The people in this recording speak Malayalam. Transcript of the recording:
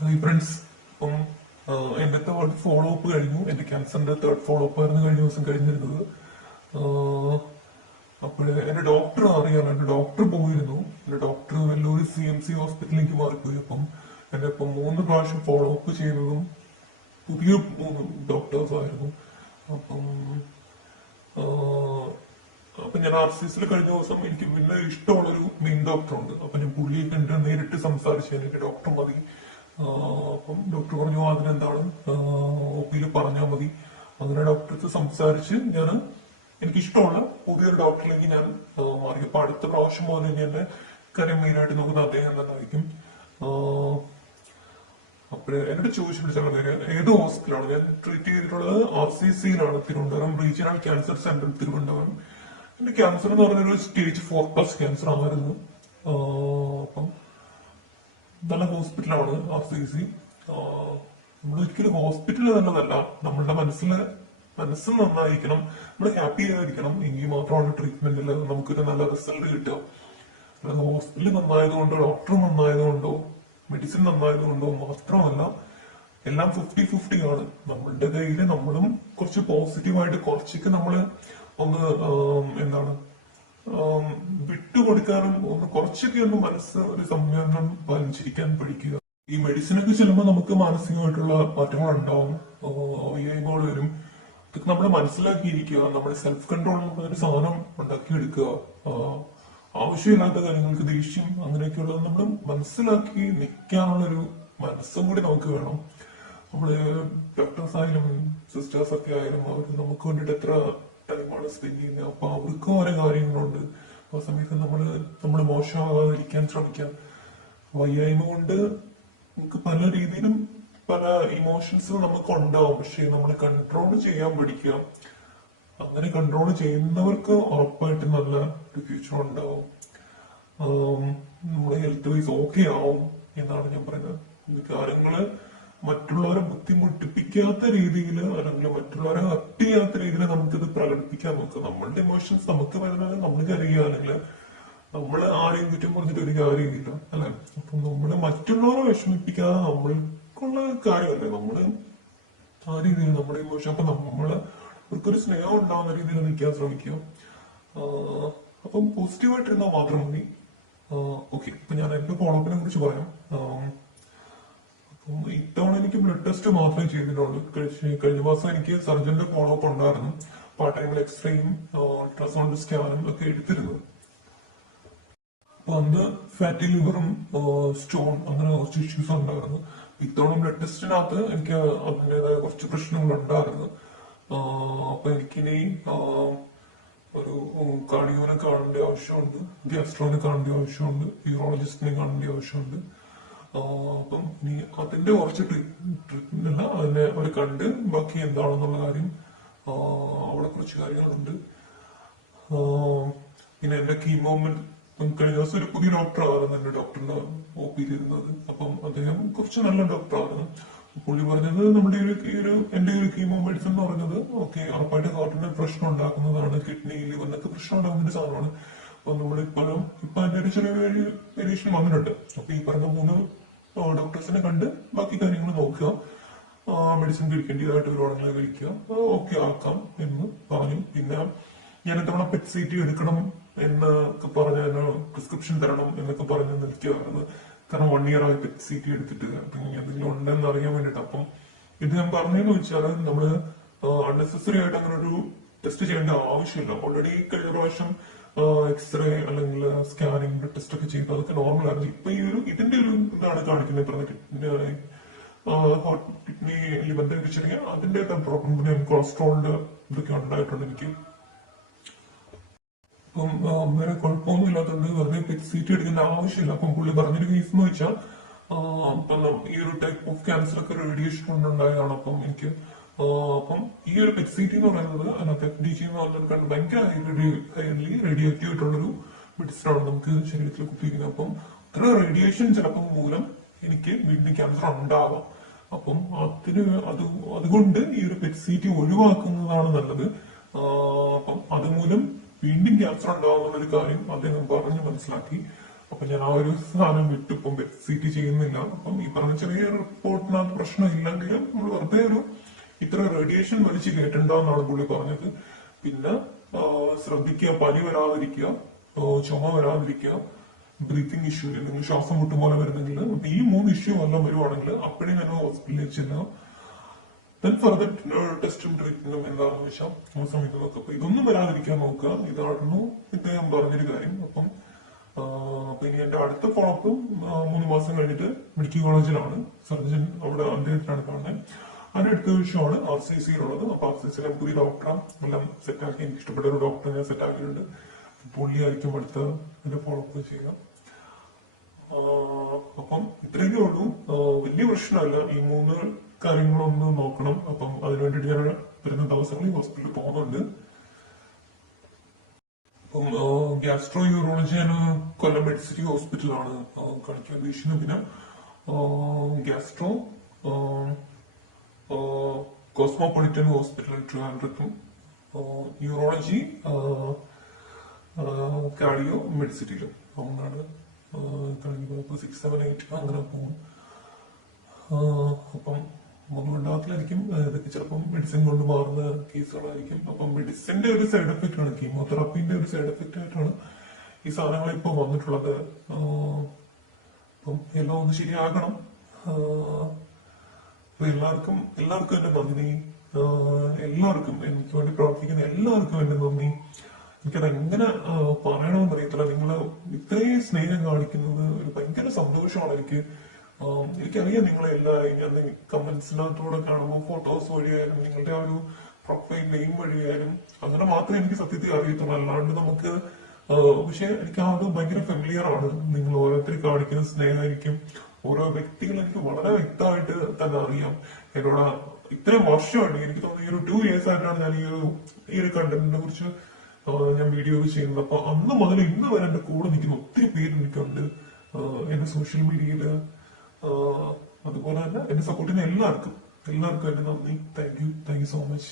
ഹായ് ഫ്രണ്ട്സ് അപ്പം ആ, എന്റെ തേർഡ് ഫോളോ അപ്പ് കഴിഞ്ഞു. എന്റെ ക്യാൻസറിന്റെ തേർഡ് ഫോളോ അപ്പ് ആയിരുന്നു കഴിഞ്ഞ ദിവസം കഴിഞ്ഞിരുന്നത്. അപ്പോൾ എന്റെ ഡോക്ടർ അറിയാൻ എന്റെ ഡോക്ടർ പോയിരുന്നു. എന്റെ doctor Vellore C M C ഹോസ്പിറ്റലിലേക്ക് മാറിപ്പോയി. അപ്പം എന്റെ ഇപ്പം മൂന്ന് പ്രാവശ്യം ഫോളോ അപ്പ് ചെയ്തതും പുതിയ മൂന്ന് ഡോക്ടേഴ്സ് ആയിരുന്നു. അപ്പം അപ്പൊ ഞാൻ ആർ സി എസിൽ കഴിഞ്ഞ ദിവസം എനിക്ക് പിന്നെ ഇഷ്ടമുള്ളൊരു മെയിൻ ഡോക്ടർ ഉണ്ട്. അപ്പൊ ഞാൻ പുള്ളിയെ കണ്ട് നേരിട്ട് സംസാരിച്ചു എനിക്ക് ഡോക്ടർ മതി. അപ്പം ഡോക്ടർ പറഞ്ഞു അതിനെന്താണ്? ഒ പിയിൽ പറഞ്ഞാൽ മതി. അങ്ങനെ ഡോക്ടർക്ക് സംസാരിച്ച് ഞാൻ എനിക്ക് ഇഷ്ടമുള്ള പുതിയൊരു ഡോക്ടറിലേക്ക് ഞാൻ മാറി. അപ്പൊ അടുത്ത പ്രാവശ്യം മുതൽ ഇനി എന്നെ കാര്യം മെയിനായിട്ട് നോക്കുന്ന അദ്ദേഹം തന്നെ ആയിരിക്കും. അപ്പോഴേ എന്നോട് ചോദിച്ചു ചില പേര്. ഏത് ഹോസ്പിറ്റലാണ്? ഞാൻ ട്രീറ്റ് ചെയ്തിട്ടുള്ളത് R C സിയിലാണ് Thiruvananthapuram regional cancer centre Thiruvananthapuram. എന്റെ ക്യാൻസർ എന്ന് പറഞ്ഞൊരു സ്റ്റേജ് ഫോർ പ്ലസ് ക്യാൻസർ ആയിരുന്നു. അപ്പം നല്ല ഹോസ്പിറ്റലാണ് ആർ സി സി നമ്മൾ ഒരിക്കലും ഹോസ്പിറ്റൽ നല്ലതല്ല നമ്മളുടെ മനസ്സിൽ മനസ്സ് നന്നായിരിക്കണം നമ്മൾ ഹാപ്പി ആയിരിക്കണം. എങ്കിൽ മാത്രമാണ് ട്രീറ്റ്മെന്റിൽ നമുക്കൊരു നല്ല റിസൾട്ട് കിട്ടുക. അല്ലാതെ ഹോസ്പിറ്റൽ നന്നായതുകൊണ്ടോ ഡോക്ടർ നന്നായതുകൊണ്ടോ മെഡിസിൻ നന്നായതുകൊണ്ടോ മാത്രമല്ല എല്ലാം ഫിഫ്റ്റി ഫിഫ്റ്റി ആണ്. നമ്മളുടെ കയ്യിൽ നമ്മളും കുറച്ച് പോസിറ്റീവായിട്ട് കുറച്ചൊക്കെ നമ്മൾ ഒന്ന് എന്താണ് വിട്ടുകൊടുക്കാനും ഒന്ന് കുറച്ചൊക്കെ ഒന്ന് മനസ്സ് ഒരു സംയമനം പാലിച്ചിരിക്കാൻ പഠിക്കുക. ഈ മെഡിസിനൊക്കെ ചെല്ലുമ്പോൾ നമുക്ക് മാനസികമായിട്ടുള്ള മാറ്റങ്ങൾ ഉണ്ടാവും വയ്യായ്മകൾ വരും. ഇതൊക്കെ നമ്മൾ മനസ്സിലാക്കിയിരിക്കുക. നമ്മുടെ സെൽഫ് കൺട്രോൾ ഒരു സാധനം ഉണ്ടാക്കിയെടുക്കുക. ആവശ്യമില്ലാത്ത കാര്യങ്ങൾക്ക് ദേഷ്യം അങ്ങനെയൊക്കെയുള്ളത് നമ്മൾ മനസ്സിലാക്കി നിൽക്കാനുള്ളൊരു മനസ്സും കൂടി നമുക്ക് വേണം. നമ്മൾ ഡോക്ടേഴ്സ് ആയാലും സിസ്റ്റേഴ്സ് ഒക്കെ ആയാലും അവർ നമുക്ക് വേണ്ടിയിട്ട് എത്ര ചെയ്യുന്നത് അപ്പൊ അവർക്കും ഓരോ കാര്യങ്ങളുണ്ട്. ആ സമയത്ത് നമ്മൾ നമ്മൾ മോശമാകാതിരിക്കാൻ ശ്രമിക്കാം. വയ്യായ്മ കൊണ്ട് നമുക്ക് പല രീതിയിലും പല ഇമോഷൻസ് നമുക്ക് ഉണ്ടാവും. പക്ഷെ നമ്മൾ കൺട്രോൾ ചെയ്യാൻ പഠിക്കുക അങ്ങനെ കൺട്രോൾ ചെയ്യുന്നവർക്ക് ഉറപ്പായിട്ട് നല്ല ഒരു ഫ്യൂച്ചർ ഉണ്ടാവും. നമ്മുടെ ഹെൽത്ത് വൈസ് ഓക്കെ ആവും എന്നാണ് ഞാൻ പറയുന്നത്. കാര്യങ്ങൾ മറ്റുള്ളവരെ ബുദ്ധിമുട്ടിപ്പിക്കാത്ത രീതിയിൽ അല്ലെങ്കിൽ മറ്റുള്ളവരെ ഹർട്ട് ചെയ്യാത്ത രീതിയിൽ നമുക്കിത് പ്രകടിപ്പിക്കാൻ നോക്കുക നമ്മളുടെ ഇമോഷൻസ് നമുക്ക് വരുന്നത് നമ്മൾ കരുതുക അല്ലെങ്കിൽ നമ്മൾ ആരെയും കുറ്റം പറഞ്ഞിട്ട് ഒരു കാര്യമില്ല അല്ലെ? അപ്പൊ നമ്മൾ മറ്റുള്ളവരെ വിഷമിപ്പിക്കാതെ നമ്മൾക്കുള്ള കാര്യമല്ലേ? നമ്മൾ ആ രീതിയിൽ നമ്മുടെ ഇമോഷൻ അപ്പൊ നമ്മൾ അവർക്കൊരു സ്നേഹം ഉണ്ടാവുന്ന രീതിയിൽ നിൽക്കാൻ ശ്രമിക്കുക. അപ്പം പോസിറ്റീവായിട്ടിരുന്നാൽ മാത്രം മതി. ഓക്കെ. അപ്പൊ ഞാൻ എന്റെ ഫോളോപ്പിനെ കുറിച്ച് പറയാം. അപ്പം ഇത്തവണ എനിക്ക് ബ്ലഡ് ടെസ്റ്റ് മാത്രമേ ചെയ്തിട്ടുള്ളൂ. കഴിഞ്ഞ മാസം എനിക്ക് സർജന്റെ ഫോളോഅപ്പ് ഉണ്ടായിരുന്നു. അപ്പൊ ആ ടൈമിൽ എക്സ്റേയും അൾട്രാസൗണ്ട് സ്കാനും ഒക്കെ എടുത്തിരുന്നു. അപ്പൊ അന്ന് ഫാറ്റി ലിവറും സ്റ്റോൺ അങ്ങനെ കുറച്ച് ഇഷ്യൂസ് ഉണ്ടായിരുന്നു. ഇത്തവണ ബ്ലഡ് ടെസ്റ്റിനകത്ത് എനിക്ക് അതിന്റെതായ കുറച്ച് പ്രശ്നങ്ങൾ ഉണ്ടായിരുന്നു. അപ്പൊ എനിക്കിനി ഒരു കാർഡിയോനെ കാണേണ്ട ആവശ്യമുണ്ട്. ഗ്യാസ്ട്രോനെ കാണേണ്ട ആവശ്യമുണ്ട്. യൂറോളജിസ്റ്റിനെ കാണേണ്ട ആവശ്യമുണ്ട്. അപ്പം നീ അതിന്റെ കുറച്ച് ട്രീറ്റ്മെന്റ് അതിനെ അവർ കണ്ട് ബാക്കി എന്താണെന്നുള്ള കാര്യം അവിടെ കുറച്ച് കാര്യങ്ങളുണ്ട്. പിന്നെ എന്റെ കീമോമെന്റ് കഴിഞ്ഞ ദിവസം ഒരു പുതിയ ഡോക്ടറായിരുന്നു എന്റെ ഡോക്ടറിന്റെ ഒ പി ഇരുന്നത്. അപ്പം അദ്ദേഹം കുറച്ച് നല്ല ഡോക്ടറായിരുന്നു പുള്ളി പറഞ്ഞത് നമ്മുടെ ഒരു ഒരു എന്റെ ഒരു കീമോ മെഡിസിൻ എന്ന് പറഞ്ഞത് ഓക്കെ ഉറപ്പായിട്ട് ഹാർട്ടിന് പ്രശ്നം ഉണ്ടാക്കുന്നതാണ് കിഡ്നി ലിവറിനൊക്കെ പ്രശ്നം ഉണ്ടാക്കുന്ന ഒരു സാധനമാണ്. അപ്പൊ നമ്മളിപ്പോഴും ഇപ്പൊ അതിന്റെ ഒരു ചെറിയ വേരിയേഷൻ വന്നിട്ടുണ്ട്. അപ്പൊ ഈ പറഞ്ഞ മൂന്ന് ഡോക്ടേഴ്സിനെ കണ്ട് ബാക്കി കാര്യങ്ങൾ നോക്കുക. മെഡിസിൻ കഴിക്കേണ്ടതായിട്ട് വരുവാണെങ്കിൽ കഴിക്കുക. ഓക്കെ ആക്കാം എന്ന് പറഞ്ഞു. പിന്നെ ഞാൻ ഇത്തവണ പെറ്റ് സി ടി എടുക്കണം എന്നൊക്കെ പറഞ്ഞ് പ്രിസ്ക്രിപ്ഷൻ തരണം എന്നൊക്കെ പറഞ്ഞ് നിൽക്കുകയാണ് കാരണം വൺ ഇയർ ആയി പെറ്റ് സി ടി എടുത്തിട്ട്. അപ്പൊ എന്തെങ്കിലും ഉണ്ടെന്ന് അറിയാൻ വേണ്ടിട്ട് അപ്പം ഇത് ഞാൻ പറഞ്ഞതെന്ന് വെച്ചാൽ നമ്മൾ അൺനെസസറി ആയിട്ട് അങ്ങനെ ഒരു ടെസ്റ്റ് ചെയ്യേണ്ട ആവശ്യമില്ല. ഓൾറെഡി കഴിഞ്ഞ പ്രാവശ്യം എക്സ്റേ അല്ലെങ്കിൽ സ്കാനിങ് ബ്ലഡ് ടെസ്റ്റ് ഒക്കെ ചെയ്തു. അതൊക്കെ നോർമൽ ആയിരുന്നു. ഇപ്പൊ ഈ ഒരു ഇതിന്റെ ഒരു ഇതാണ് കാണിക്കുന്നത് പറഞ്ഞ കിഡ്നി കിഡ്നി ലിവറിന്റെ ഒക്കെ ചെറിയ അതിന്റെ പ്രോബ്ലം പിന്നെ കൊളസ്ട്രോളിന്റെ ഇതൊക്കെ ഉണ്ടായിട്ടുണ്ട് എനിക്ക്. അപ്പം വേറെ കുഴപ്പമൊന്നും ഇല്ലാത്തതുകൊണ്ട് വെറുതെ സീറ്റ് എടുക്കേണ്ട ആവശ്യമില്ല. അപ്പം പുള്ളി പറഞ്ഞൊരു കേസ് എന്ന് വെച്ചാൽ അപ്പം ഈ ഒരു ടൈപ്പ് ഓഫ് ക്യാൻസർ ഒക്കെ റേഡിയേഷൻ കൊണ്ടുണ്ടായതാണ് അപ്പം എനിക്ക്. അപ്പം ഈ ഒരു പെറ്റ് സീറ്റ് എന്ന് പറയുന്നത് അതിനകത്ത് എഫ് ഡി കണ്ട് ഭയങ്കര ഹൈലി റേഡിയോ ആക്റ്റീവ് ആയിട്ടുള്ളൊരു നമുക്ക് ശരീരത്തിൽ കുത്തിയിരിക്കുന്നത് അപ്പം അത്ര റേഡിയേഷൻ ചിലപ്പം മൂലം എനിക്ക് വീണ്ടും ക്യാൻസർ ഉണ്ടാവാം. അപ്പം അതിന് അത് അതുകൊണ്ട് ഈ ഒരു പെറ്റ് സീറ്റ് ഒഴിവാക്കുന്നതാണ് നല്ലത്. അപ്പം അതുമൂലം വീണ്ടും ക്യാൻസർ ഉണ്ടാവുന്ന ഒരു കാര്യം അദ്ദേഹം പറഞ്ഞ് മനസ്സിലാക്കി. അപ്പൊ ഞാൻ ആ ഒരു സാധനം വിട്ടു. ഇപ്പം സീറ്റ് ചെയ്യുന്നില്ല. അപ്പം ഈ പറഞ്ഞ ചെറിയ റിപ്പോർട്ടിനകത്ത് പ്രശ്നമില്ലെങ്കിലും നമ്മൾ വെറുതെ ഒരു ഇത്ര റേഡിയേഷൻ വലിച്ചു കേട്ടിട്ടുണ്ടോന്നാണ് പുള്ളി പറഞ്ഞത്. പിന്നെ ശ്രദ്ധിക്കുക പനി വരാതിരിക്കുക ചുമ വരാതിരിക്കുക ബ്രീത്തിങ് ഇഷ്യൂ അല്ലെങ്കിൽ ശ്വാസം മുട്ടും പോലെ വരുന്നെങ്കിൽ അപ്പൊ ഈ മൂന്ന് ഇഷ്യൂ എല്ലാം വരുവാണെങ്കിൽ അപ്പോഴേ ഞാൻ ഹോസ്പിറ്റലിൽ ചെല്ലാം ദെൻ ഫർദർ ടെസ്റ്റും ട്രീറ്റ്മെന്റും എന്താണെന്ന് വെച്ചാൽ ആ സമയത്ത് നോക്കുക അപ്പൊ ഇതൊന്നും വരാതിരിക്കാൻ നോക്കുക. ഇതായിരുന്നു ഇദ്ദേഹം പറഞ്ഞൊരു കാര്യം. അപ്പം അപ്പൊ ഇനി എന്റെ അടുത്ത ഫോളോപ്പ് മൂന്ന് മാസം കഴിഞ്ഞിട്ട് മെഡിക്കൽ കോളേജിലാണ് സർജൻ അവിടെ അദ്ദേഹത്തിനാണ് കാണുന്നത്. അതിന്റെ അടുത്ത വിഷയമാണ് ആർ സി സിയിലുള്ളത്. അപ്പൊ ആർ സി സിയിലെ പുതിയ ഡോക്ടറാണ് എല്ലാം സെറ്റാക്കി. എനിക്ക് ഇഷ്ടപ്പെട്ട ഒരു ഡോക്ടറെ ഞാൻ സെറ്റാക്കിയിട്ടുണ്ട്. പുള്ളിയായിരിക്കും അടുത്ത എന്റെ ഫോളോപ്പ് ചെയ്യാം. അപ്പം ഇത്രയൊക്കെ ഉള്ളൂ. വലിയ പ്രശ്നമല്ല. ഈ മൂന്ന് കാര്യങ്ങളൊന്ന് നോക്കണം. അപ്പം അതിനു വേണ്ടിയിട്ട് ഞാൻ വരുന്ന ദിവസങ്ങളിൽ ഹോസ്പിറ്റലിൽ പോകുന്നുണ്ട്. അപ്പം ഗ്യാസ്ട്രോ യൂറോളജി ഞാൻ കൊല്ലം മെഡിസിറ്റി ഹോസ്പിറ്റലാണ്. കാണിക്കാൻ ഉദ്ദേശിക്കുന്നത്. പിന്നെ ഗ്യാസ്ട്രോ കോസ്മോപൊളിറ്റൻ ഹോസ്പിറ്റൽ ട്രിവാൻഡ്രത്തും യൂറോളജി കാർഡിയോ മെഡിസിറ്റിയിലും അങ്ങനെയാണ് കാണിക്കുമ്പോൾ സിക്സ് സെവൻ എയ്റ്റ് അങ്ങനെ പോകും. അപ്പം ഉണ്ടാകത്തിലായിരിക്കും ഇതൊക്കെ ചിലപ്പം മെഡിസിൻ കൊണ്ട് മാറുന്ന കേസുകളായിരിക്കും. അപ്പം മെഡിസിന്റെ ഒരു സൈഡ് എഫക്റ്റ് ആണ് കീമോതെറാപ്പിന്റെ ഒരു സൈഡ് എഫക്റ്റ് ആയിട്ടാണ് ഈ സാധനങ്ങൾ ഇപ്പോൾ വന്നിട്ടുള്ളത്. അപ്പം എല്ലാം ഒന്ന് ശരിയാകണം. അപ്പൊ എല്ലാവർക്കും എല്ലാവർക്കും എന്റെ നന്ദി എല്ലാവർക്കും എനിക്ക് വേണ്ടി പ്രവർത്തിക്കുന്ന എല്ലാവർക്കും എന്റെ നന്ദി എനിക്കത് എങ്ങനെ പറയണമെന്ന് അറിയത്തില്ല. നിങ്ങൾ ഇത്രയും സ്നേഹം കാണിക്കുന്നത് ഒരു ഭയങ്കര സന്തോഷമാണ് എനിക്ക്. എനിക്കറിയാം നിങ്ങളെ എല്ലാ കമന്റ്സിനകത്തൂടെ കാണുമ്പോൾ ഫോട്ടോസ് വഴിയായാലും നിങ്ങളുടെ ആ ഒരു പ്രൊഫൈൽ നെയിം വഴിയായാലും അങ്ങനെ മാത്രമേ എനിക്ക് സത്യത്തിൽ അറിയത്തുള്ളൂ. അല്ലാണ്ട് നമുക്ക് പക്ഷെ എനിക്ക് അത് ഭയങ്കര ഫെമിലിയർ ആണ് നിങ്ങൾ ഓരോരുത്തർ കാണിക്കുന്ന സ്നേഹമായിരിക്കും. ഓരോ വ്യക്തികൾ എനിക്ക് വളരെ വ്യക്തമായിട്ട് തന്നെ അറിയാം. എന്നോട് ഇത്രയും വർഷമായിട്ട് എനിക്ക് തോന്നുന്നു ഈ ഒരു ടു ഇയേഴ്സ് ആയിട്ടാണ് ഞാൻ ഈ ഒരു ഈ ഒരു കണ്ടന്റിനെ കുറിച്ച് ഞാൻ വീഡിയോ ചെയ്യുന്നത്. അപ്പൊ അന്ന് മുതൽ ഇന്ന് വരെ എന്റെ കൂടെ നിൽക്കുന്ന ഒത്തിരി പേര് എനിക്കുണ്ട്. എന്റെ സോഷ്യൽ മീഡിയയിൽ അതുപോലെ തന്നെ എന്നെ സപ്പോർട്ട് ചെയ്യുന്ന എല്ലാവർക്കും. എല്ലാവർക്കും എന്റെ നന്ദി. Thank you thank you so much